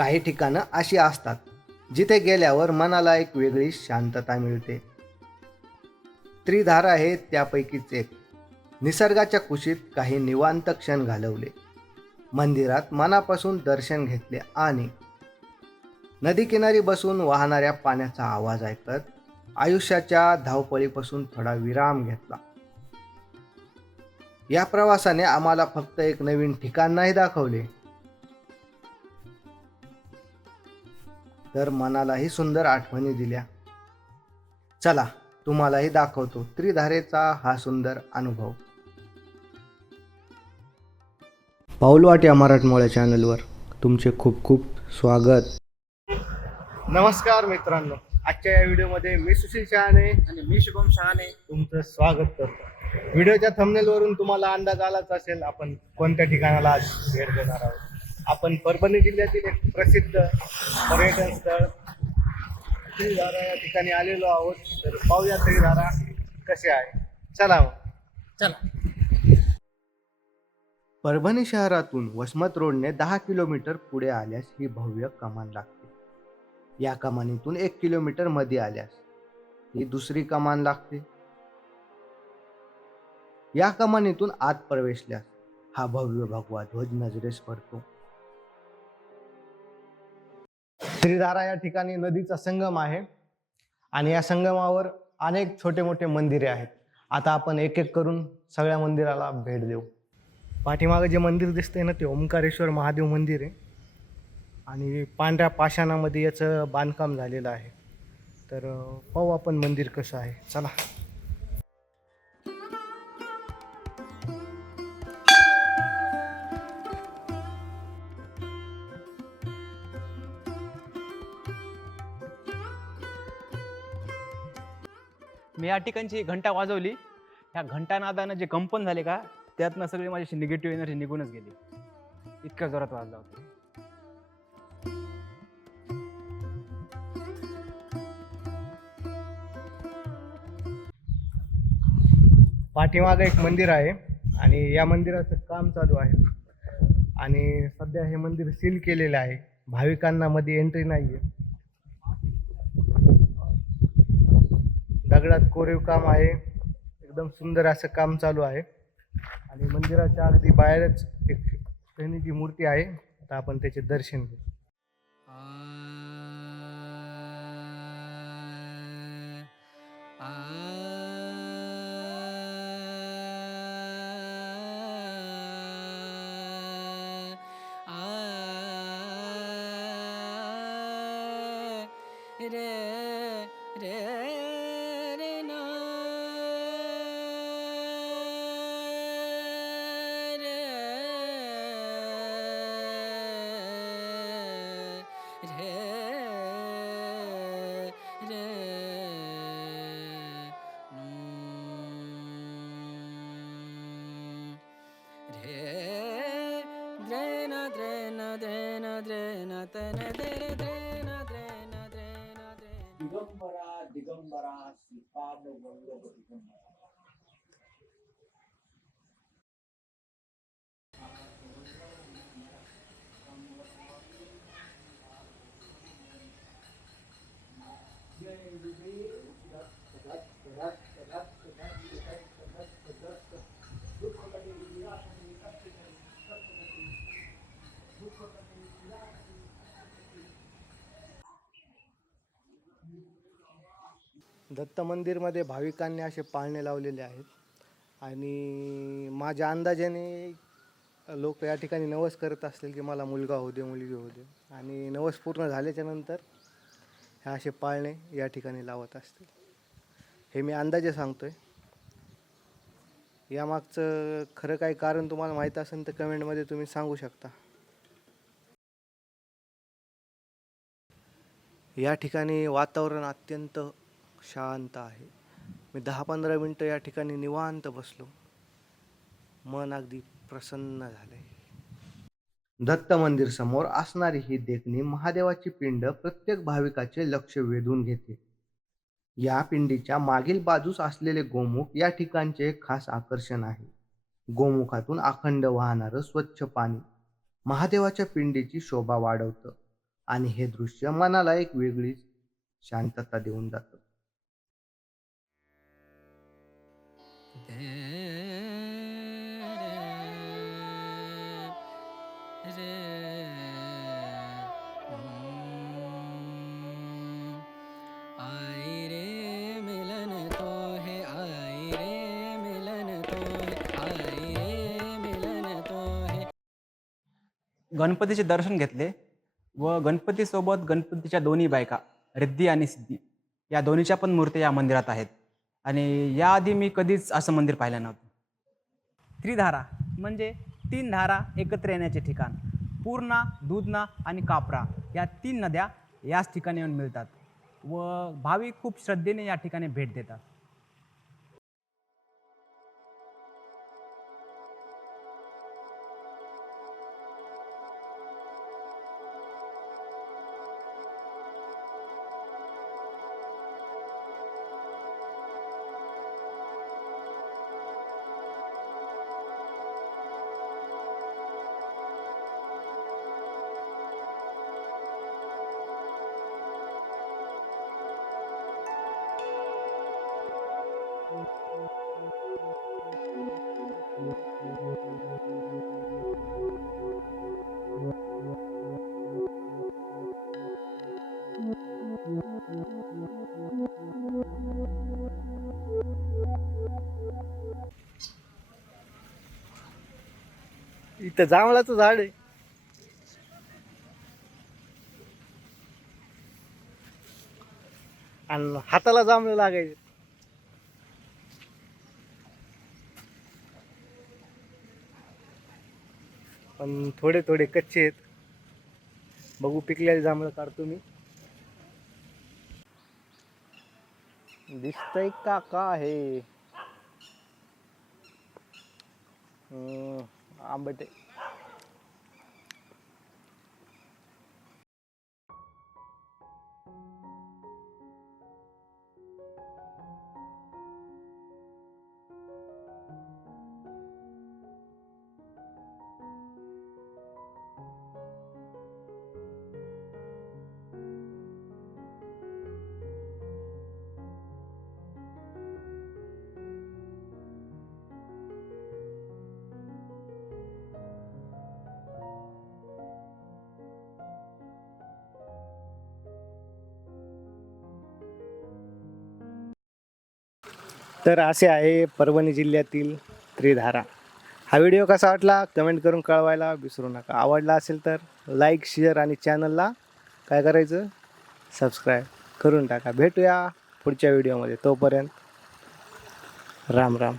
काही ठिकाणं अशी असतात जिथे गेल्यावर मनाला एक वेगळी शांतता मिळते. त्रिधारा हे त्यापैकीच एक. निसर्गाच्या कुशीत काही निवांत क्षण घालवले, मंदिरात मनापासून दर्शन घेतले आणि नदीकिनारी बसून वाहणाऱ्या पाण्याचा आवाज ऐकत आयुष्याच्या धावपळीपासून थोडा विराम घेतला. या प्रवासाने आम्हाला फक्त एक नवीन ठिकाण नाही दाखवले, तर मनालाही सुंदर आठवणी दिल्या. चला, तुम्हालाही दाखवतो त्रिधारेचा हा सुंदर अनुभव. पाऊलवाट या मराठमोळ्या चॅनलवर तुमचे खूप खूप स्वागत. नमस्कार मित्रांनो, आजच्या या व्हिडिओमध्ये मी सुशील शहाणे आणि मी शुभम शहाणे तुमचं स्वागत करतो. व्हिडिओच्या थंबनेलवरून तुम्हाला अंदाज आलाच असेल आपण कोणत्या ठिकाणाला आज भेट देणार आहोत. आपण परभणी जिल्ह्यातील एक प्रसिद्ध पर्यटन स्थळ त्रिधारा या ठिकाणी आलेलो आहोत. तर पाहूया त्रिधारा कसे आहे. चला मग. चला. परभणी शहरातून वसमत रोडने 10 किलोमीटर पुढे आल्यास ही भव्य कमान लागते. या कमानीतून 1 किलोमीटर मध्ये आल्यास ही दुसरी कमान लागते. या कमानीतून आत प्रवेशल्यास हा भव्य भगवा ध्वज नजरेस पडतो. त्रिधारा या ठिकाणी नदीचा संगम आहे आणि या संगमावर अनेक छोटे मोठे मंदिरे आहेत. आता आपण एक एक करून सगळ्या मंदिराला भेट देऊ. पाठीमागे जे मंदिर दिसतंय ना, ते ओंकारेश्वर महादेव मंदिर आहे आणि पांढऱ्या पाषाणामध्ये याचं बांधकाम झालेलं आहे. तर पाहू आपण मंदिर कसं आहे. चला. मी या ठिकाणची घंटा वाजवली. ह्या घंटानादानं जे कंपन झाले का, त्यातनं सगळी माझी निगेटिव्ह एनर्जी निघूनच गेली. इतक्या जोरात वाजला होता. पाठीमागे एक मंदिर आहे आणि या मंदिराचं काम चालू आहे आणि सध्या हे मंदिर सील केलेलं आहे. भाविकांना मध्ये एंट्री नाहीये. दगडात कोरीव काम आहे. एकदम सुंदर असं काम चालू आहे आणि मंदिराच्या अगदी बाहेरच एक शनीची मूर्ती आहे. आता आपण त्याचे दर्शन घेऊ. रे रे रे ना रे रे रे रे द्रेना द्रेना द्रेना द्रेना तन द्रे द्रेना द्रेना द्रेना द्रेना दिगंबरा दिगंबरा श्रीपाद वल्लभ दिगंबरा. दत्त मंदिरमध्ये भाविकांनी असे पाळणे लावलेले आहेत आणि माझ्या अंदाजाने लोक या ठिकाणी नवस करत असतील की मला मुलगा होऊ दे, मुलगी होऊ दे, आणि नवस पूर्ण झाल्याच्या नंतर हे असे पाळणे या ठिकाणी लावत असतील. हे मी अंदाजे सांगतोय. यामागचं खरं काही कारण तुम्हाला माहीत असेल तर कमेंटमध्ये तुम्ही सांगू शकता. या ठिकाणी वातावरण अत्यंत शांत आहे. मी 10-15 मिनटं या ठिकाणी निवांत बसलो. मन अगदी प्रसन्न झाले. दत्त मंदिर समोर असणारी ही देखणी महादेवाची पिंड प्रत्येक भाविकाचे लक्ष वेधून घेते. या पिंडीच्या मागील बाजूस असलेले गोमुख या ठिकाणचे एक खास आकर्षण आहे. गोमुखातून अखंड वाहणारं स्वच्छ पाणी महादेवाच्या पिंडीची शोभा वाढवतं. आणि हे दृश्य मनाला एक वेगळीच शांतता देऊन जातं. आई रे मिलन तो है, आई रे मिलन तो है, आई रे मिलन तो है. गणपतीचे दर्शन घेतले व गणपतीसोबत गणपतीच्या दोन्ही बायका रिद्धी आणि सिद्धी या दोन्हीच्या पण मूर्त्या या मंदिरात आहेत. आणि याआधी मी कधीच असं मंदिर पाहिलं नव्हतं. त्रिधारा म्हणजे 3 धारा एकत्र येण्याचे ठिकाण. पूर्णा, दूधना आणि कापरा या 3 नद्या याच ठिकाणी येऊन मिळतात व भाविक खूप श्रद्धेने या ठिकाणी भेट देतात. इथं जांभळाचं झाड आहे. आणि हाताला जांभळं लागायचे. पण थोडे थोडे कच्चे आहेत. बघू, पिकलेले जांभळं काढतो मी. दिसतंय का आहे आंबट आहे. तर असे आहे परभणी जिल्ह्यातील त्रिधारा. हा व्हिडिओ कसा वाटला कमेंट करून कळवायला विसरू नका. आवडला असेल तर लाईक, शेअर आणि चॅनलला काय करायचं, सबस्क्राईब करून टाका. भेटूया पुढच्या व्हिडिओमध्ये. तोपर्यंत राम राम.